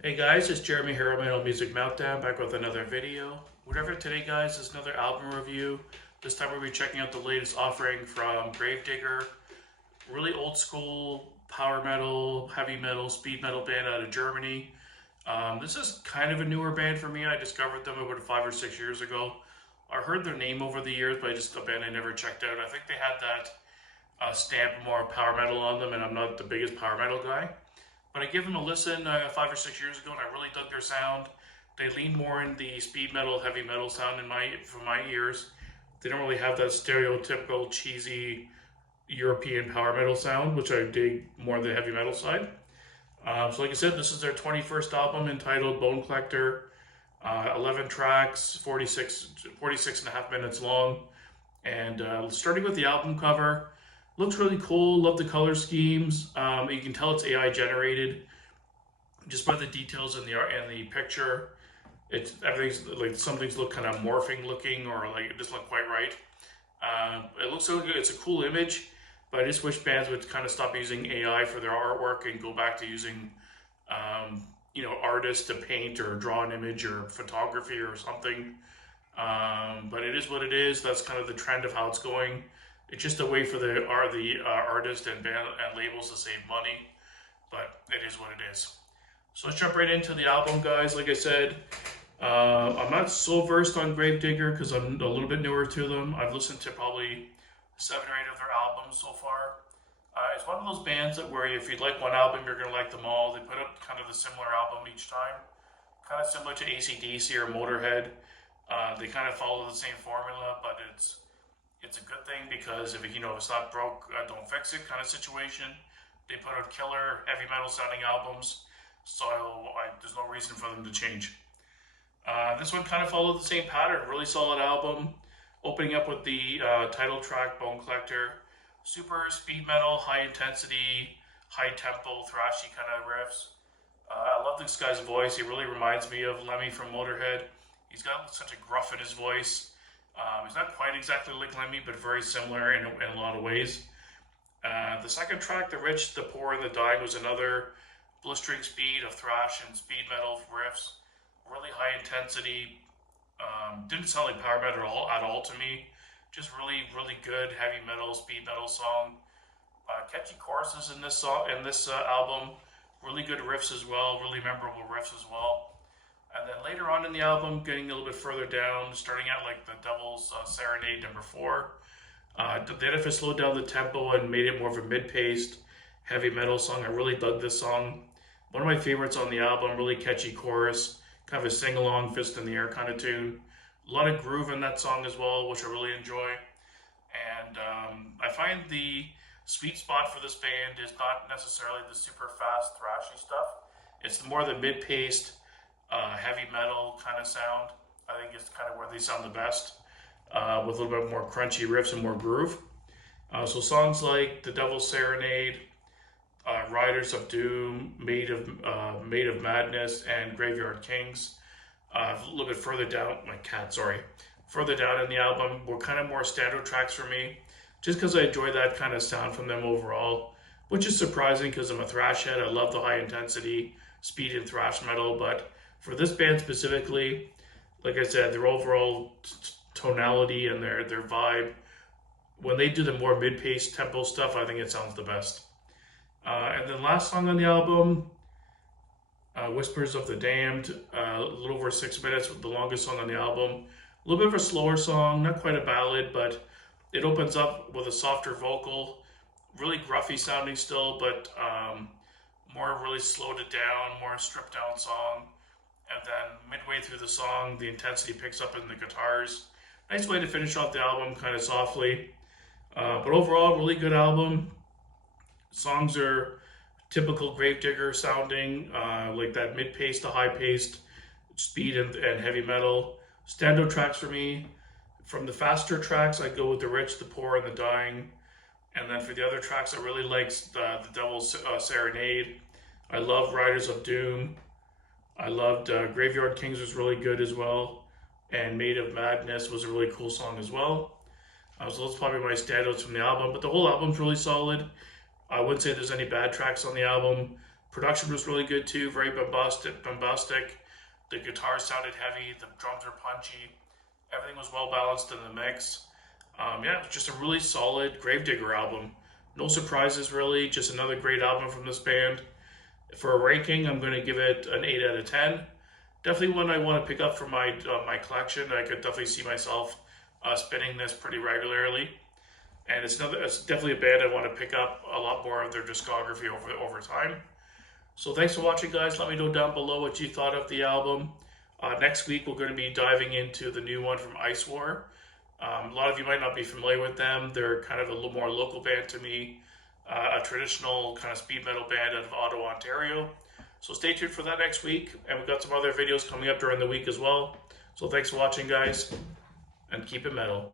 Hey guys, it's Jeremy here on Metal Music Meltdown, back with another video. Whatever today, guys, is another album review. This time we'll be checking out the latest offering from Gravedigger. Really old school power metal, heavy metal, speed metal band out of Germany. This is kind of a newer band for me. I discovered them about 5 or 6 years ago. I heard their name over the years, but just a band I never checked out. I think they had that stamp more power metal on them, and I'm not the biggest power metal guy. But I give them a listen 5 or 6 years ago, and I really dug their sound. They lean more in the speed metal, heavy metal sound for my ears. They don't really have that stereotypical cheesy European power metal sound, which I dig more on the heavy metal side. So, like I said, this is their 21st album entitled Bone Collector. 11 tracks, 46 and a half minutes long. And starting with the album cover, looks really cool. Love the color schemes. You can tell it's AI generated just by the details in the picture. It's everything's like some things look kind of morphing looking, or like it doesn't look quite right. It looks so good. It's a cool image, but I just wish bands would kind of stop using AI for their artwork and go back to using artists to paint or draw an image or photography or something. But it is what it is. That's kind of the trend of how it's going. It's just a way for the artist and band and labels to save money, but it is what it is. So let's jump right into the album, guys. Like I said, I'm not so versed on Gravedigger because I'm a little bit newer to them. I've listened to probably 7 or 8 of their albums so far. It's one of those bands that where if you like one album, you're going to like them all. They put out kind of the similar album each time, kind of similar to AC/DC or Motorhead. They kind of follow the same formula, but it's a good thing because if it's not broke, don't fix it kind of situation. They put out killer heavy metal sounding albums, so there's no reason for them to change. This one kind of followed the same pattern. Really solid album, opening up with the title track Bone Collector. Super speed metal, high intensity, high tempo, thrashy kind of riffs. I love this guy's voice. He really reminds me of Lemmy from Motorhead. He's got such a gruff in his voice. He's not quite exactly like Lemmy, but very similar in a lot of ways. The second track, The Rich, the Poor, and the Dying, was another blistering speed of thrash and speed metal riffs. Really high intensity. Didn't sound like power metal at all to me. Just really, really good heavy metal, speed metal song. Catchy choruses in this album. Really good riffs as well. Really memorable riffs as well. And then later on in the album, getting a little bit further down, starting at like the Devil's Serenade #4, the Edifice slowed down the tempo and made it more of a mid-paced heavy metal song. I really dug this song. One of my favorites on the album. Really catchy chorus, kind of a sing-along, fist in the air kind of tune. A lot of groove in that song as well, which I really enjoy. And I find the sweet spot for this band is not necessarily the super fast, thrashy stuff. It's more the mid-paced, heavy metal kind of sound. I think it's kind of where they sound the best, with a little bit more crunchy riffs and more groove. So songs like The Devil's Serenade, Riders of Doom, Made of Madness, and Graveyard Kings. A little bit further down, further down in the album were kind of more standard tracks for me, just because I enjoy that kind of sound from them overall, which is surprising because I'm a thrash head. I love the high intensity, speed and thrash metal, but for this band specifically, like I said, their overall tonality and their vibe, when they do the more mid-paced tempo stuff, I think it sounds the best. And then last song on the album, Whispers of the Damned, a little over 6 minutes, the longest song on the album. A little bit of a slower song, not quite a ballad, but it opens up with a softer vocal, really gruffy sounding still, but more really slowed it down, more stripped down song. And then midway through the song, the intensity picks up in the guitars. Nice way to finish off the album, kind of softly. But overall, really good album. Songs are typical Gravedigger sounding, like that mid-paced to high-paced speed and heavy metal. Standout tracks for me. From the faster tracks, I go with The Rich, the Poor, and the Dying. And then for the other tracks, I really like the Devil's Serenade. I love Riders of Doom. I loved Graveyard Kings was really good as well. And Made of Madness was a really cool song as well. So those are probably my standouts from the album. But the whole album's really solid. I wouldn't say there's any bad tracks on the album. Production was really good too, very bombastic. The guitar sounded heavy, the drums were punchy, everything was well balanced in the mix. Yeah, just a really solid Gravedigger album. No surprises really, just another great album from this band. For a ranking, I'm going to give it an 8 out of 10. Definitely one I want to pick up for my collection. I could definitely see myself spinning this pretty regularly. And it's definitely a band I want to pick up a lot more of their discography over time. So thanks for watching, guys. Let me know down below what you thought of the album. Next week, we're going to be diving into the new one from Ice War. A lot of you might not be familiar with them. They're kind of a little more local band to me, a traditional kind of speed metal band out of Ottawa, Ontario. So stay tuned for that next week, and we've got some other videos coming up during the week as well. So thanks for watching, guys, and keep it metal.